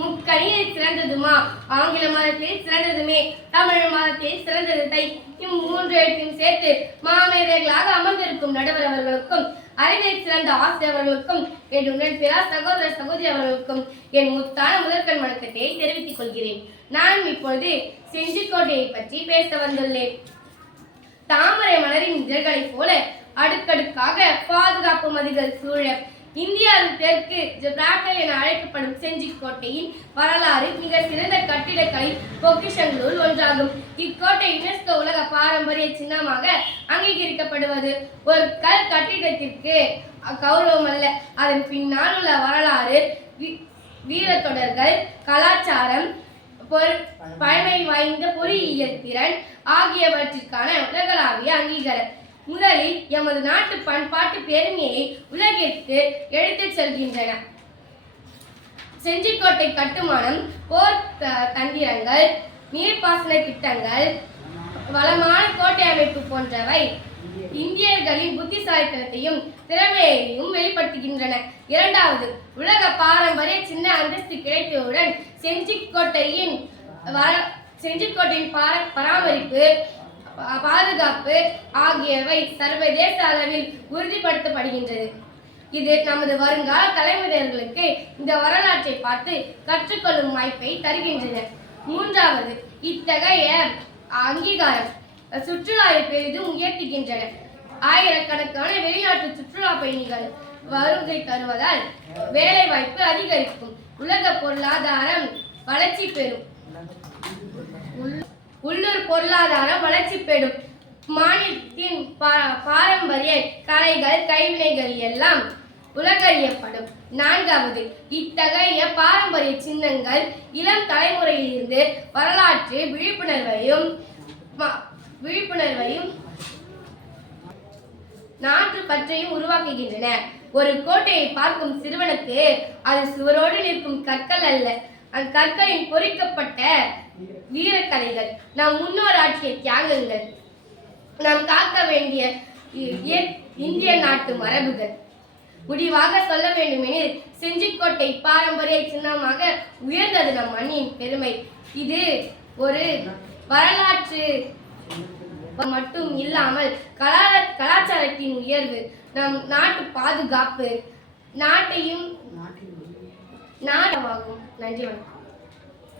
முக்கணியில் சிறந்ததுமா ஆங்கில மதத்தில் சிறந்ததுமே தமிழ் மதத்தில் சிறந்தது தை. இம்மூன்று எழுத்தையும் சேர்த்து மாமேதைகளாக அமர்ந்திருக்கும் நடுவர் அவர்களுக்கும் அறிவில் சிறந்த ஆசிரியர்களுக்கும் என் உடன் பிற சகோதர சகோதரி அவர்களுக்கும் என் முத்தான முதற்கண் வணக்கத்தை தெரிவித்துக் கொள்கிறேன். நான் இப்பொழுது செஞ்சிக்கோட்டையை பற்றி பேச வந்துள்ளேன். தாமரை மலரின் இதழ்களைப் போல அடுக்கடுக்காக பாதுகாப்பு மதில்கள் சூழ இந்தியாவின் தெற்கு ஜிப்ரால்டர் என அழைக்கப்படும் செஞ்சிக்கோட்டையின் வரலாறு மிக சிறந்த கட்டிடக்கலை பொக்கிஷங்களுள் ஒன்றாகும். இக்கோட்டை யுனெஸ்கோ உலக பாரம்பரிய சின்னமாக அங்கீகரிக்கப்படுவது ஒரு கல் கட்டிடத்திற்கு கௌரவம் அல்ல, அதன் பின்னால் உள்ள வரலாறு, வீரத்தொடர்கள், கலாச்சாரம், பழமை வாய்ந்த பொறியியல் திறன் ஆகியவற்றிற்கான உலகளாவிய அங்கீகாரம். முதலில் எமது நாட்டு பண்பாட்டு பெருமையை உலகிற்கு எடுத்துச் செல்கின்றன. செஞ்சிக்கோட்டை கட்டுமானம், போர் தந்திரங்கள், நீர்ப்பாசன திட்டங்கள், வளமான கோட்டை அமைப்பு போன்றவை இந்தியர்களின் புத்திசாலித்தனத்தையும் திறமையையும் வெளிப்படுத்துகின்றன. இரண்டாவது, உலக பாரம்பரிய சின்ன அந்தஸ்து கிடைத்தவுடன் செஞ்சிக்கோட்டையின் பராமரிப்பு, பாதுகாப்பு ஆகியவை சர்வதேச அளவில் உறுதிப்படுத்தப்படுகின்றது. இது நமது வருங்கால தலைமுறைகளுக்கு இந்த வரலாற்றை பார்த்து கற்றுக்கொள்ளும் வாய்ப்பை தருகின்றன. மூன்றாவது, இத்தகைய அங்கீகாரம் சுற்றுலாவை பெரிதும் உயர்த்துகின்றன. ஆயிரக்கணக்கான வெளிநாட்டு சுற்றுலா பயணிகள் வருகை தருவதால் வேலை வாய்ப்பு அதிகரிக்கும், உலக பொருளாதாரம் வளர்ச்சி பெறும், உள்ளூர் பொருளாதாரம் வளர்ச்சி பெறும், மாநிலத்தின் பாரம்பரிய கலைகள் கைவினைகள் எல்லாம் உலகறியப்படும். நான்காவது, இத்தகைய பாரம்பரிய சின்னங்கள் இளம் தலைமுறையிலிருந்து வரலாற்று விழிப்புணர்வையும் நாட்டு பற்றையும் உருவாக்குகின்றன. ஒரு கோட்டையை பார்க்கும் சிறுவனுக்கு அது சுவரோடு நிற்கும் கற்கள் அல்ல, அக்கற்களின் பொறிக்கப்பட்ட வீரக்கதைகள், நம் முன்னோர் ஆற்றிய தியாகங்கள், நாம் காக்க வேண்டிய இந்திய நாட்டு மரபுகள். முடிவாக சொல்ல வேண்டுமெனில் செஞ்சிக்கோட்டை பாரம்பரிய சின்னமாக உயர்ந்தது நம் மண்ணின் பெருமை. இது ஒரு வரலாற்று மட்டும் இல்லாமல் கலாச்சாரத்தின் உயர்வு, நம் நாட்டு பாதுகாப்பு, நாட்டையும் நாட்டமாகும். நன்றி, வணக்கம்.